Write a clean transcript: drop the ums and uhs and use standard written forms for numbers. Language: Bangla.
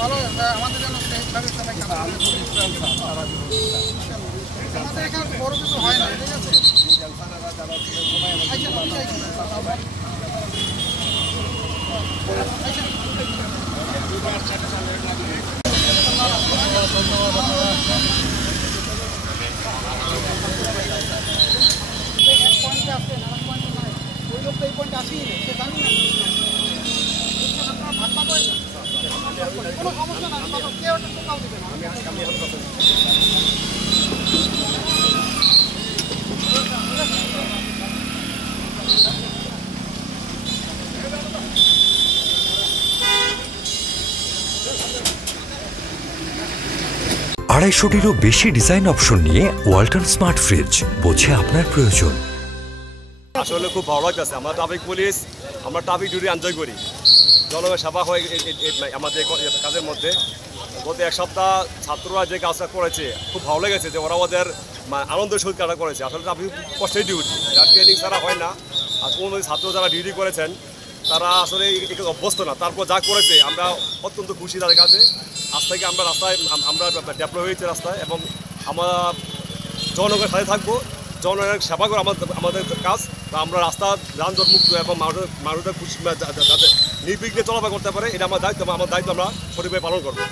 ভালো আমাদের জন্য আমাদের এখানে বড় কিছু হয় না, ঠিক আছে? ওই লোকটা এই পয়েন্টে আসেই না, সে জানি না ভাগ পাবো কোনো সমস্যা না, কেউ একটা টোকাও দেবে না। আড়াইশোটিরও বেশি ডিজাইন অপশন নিয়ে ওয়ালটন স্মার্ট ফ্রিজ, বোঝে আপনার প্রয়োজন। আসলে খুব ভালো লাগতেছে। আমরা ট্রাফিক পুলিশ, আমরা ট্রাফিক ডিউটি এনজয় করি, জনগণের সেবা হয় আমাদের কাজের মধ্যে। গত এক সপ্তাহ ছাত্ররা যে কাজটা করেছে খুব ভালো লেগেছে, যে ওরা ওদের আনন্দের সহিত কাজটা করেছে। আসলে ট্রাফিক কষ্টের ডিউটি, যার ট্রেনিং ছাড়া হয় না। আর কোনো ছাত্র যারা ডিউটি করেছেন তারা আসলে অভ্যস্ত না, তারপর যা করেছে আমরা অত্যন্ত খুশি তাদের কাছে। আজ থেকে আমরা রাস্তায় আমরা ডেভেলপ হয়েছে রাস্তায়, এবং আমরা জনগণের সাথে থাকবো, জনগণের সেবা করে আমাদের কাজ। আমরা রাস্তা যানজট মুক্ত এবং মানুষের খুশি যাতে নির্বিঘ্নে চলাফেরা করতে পারে, এটা আমার দায়িত্ব। আমার দায়িত্ব আমরা সঠিকভাবে পালন করবো।